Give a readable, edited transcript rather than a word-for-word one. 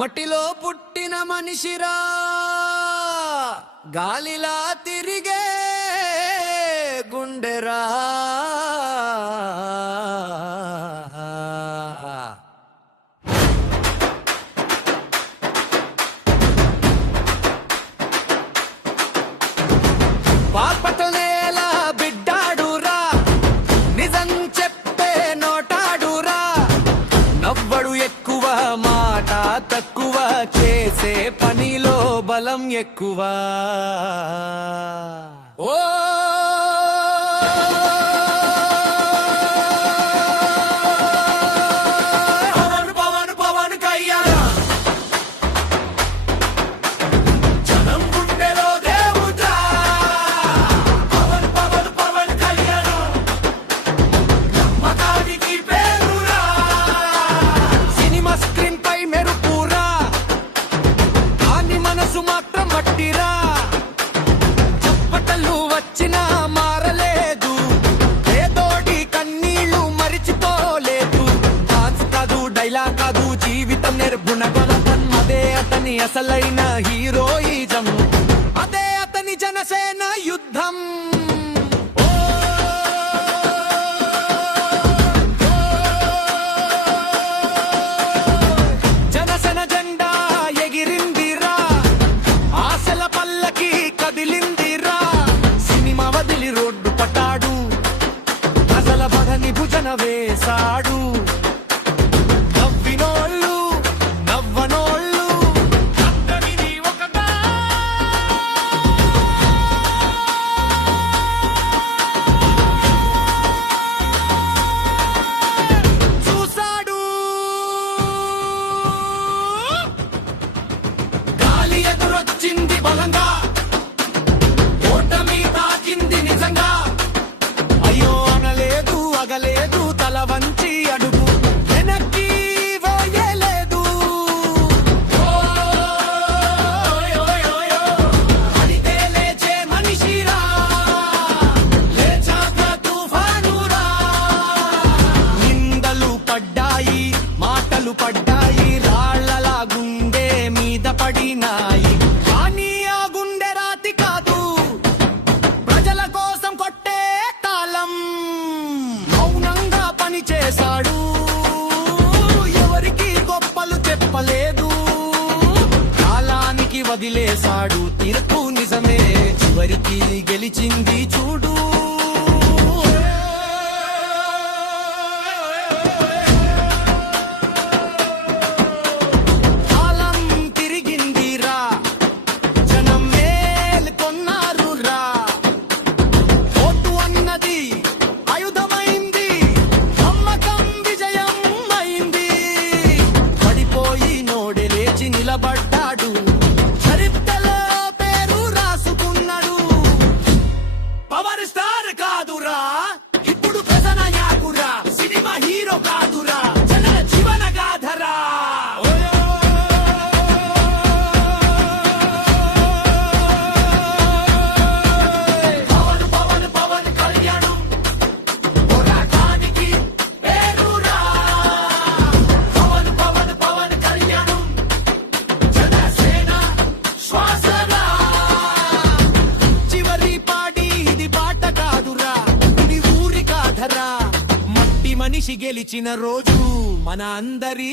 మట్టిలో పుట్టిన మనిషిరా, గాలిలా తిరిగే గుండెరా. పాపటనేలా బిడ్డాడురా, నిజం చెప్పే నోటాడురా. నవ్వడు ఎక్కువ, మాట తక్కువ, చేసే పనిలో బలం ఎక్కువ. ఓ చప్పటలు వచ్చినా మారలేదు, ఏదోటి కన్నీళ్లు మరిచిపోలేదు. డాన్స్ కాదు, డైలాగ్ కాదు, జీవితం నిర్గుణగొలతం. అదే అతని అసలైన హీరోయిజం, అదే అతని జనసేన యుద్ధం. జనసేన జెండా ఎగిరిందిరా, ఆశల పల్లకి కదిలిందిరా. సినిమా వదిలి రోడ్డు పట్టాడు, అసల బడని భుజన వేశాడు. నవ్వినోళ్ళు నవ్వనోళ్ళు అందరినీ ఒకగా చూశాడు. గాలి ఎదురొచ్చింది బలంగా, ఓటమి తాకింది నిజంగా. అయ్యో అనలేదు, అగలేదు, తల వంచి అడుగు వెనక్కి వేయలేదు. అడితే లేచే మనిషిరా, లేచాక తుఫానురా. నిందలు పడ్డాయి, మాటలు పడ్డాయి, రాళ్లలా గుండె మీద పడినాయి. కానీ ఆ గుండె రాతి కాదు, ప్రజల కోసం కొట్టే తాళం. మౌనంగా పని చేశాడు, ఎవరికి గొప్పలు చెప్పలేదు. కాలానికి వదిలేశాడు తీర్పు నిజమే, చివరికి గెలిచింది చూడు. కాలం తిరిగిందిరా, జనం మేల్కొన్నారురా. ఓటు అన్నది ఆయుధమైంది, నమ్మకం విజయం అయింది. పడిపోయి నోడే లేచి నిలబడ్డాడు, చరిత్రలో పేరు రాసుకున్నాడు. పవర్ స్టార్ కాదురా, ఇప్పుడు ప్రజల యాకురా, సినిమా హీరో కాదురా, జనల జీవన గాథరా. పవన్ పవన్ పవన్ కళ్యాణం పోరాటానికి పేరురా. పవన్ పవన్ పవన్ కళ్యాణం జనసేన శ్వాసరా. చివరి పాడి ఇది పాట కాదురా, ఇది ఊరి కాధరా. మట్టి మనిషి గెలిచిన రోజు మన అందరి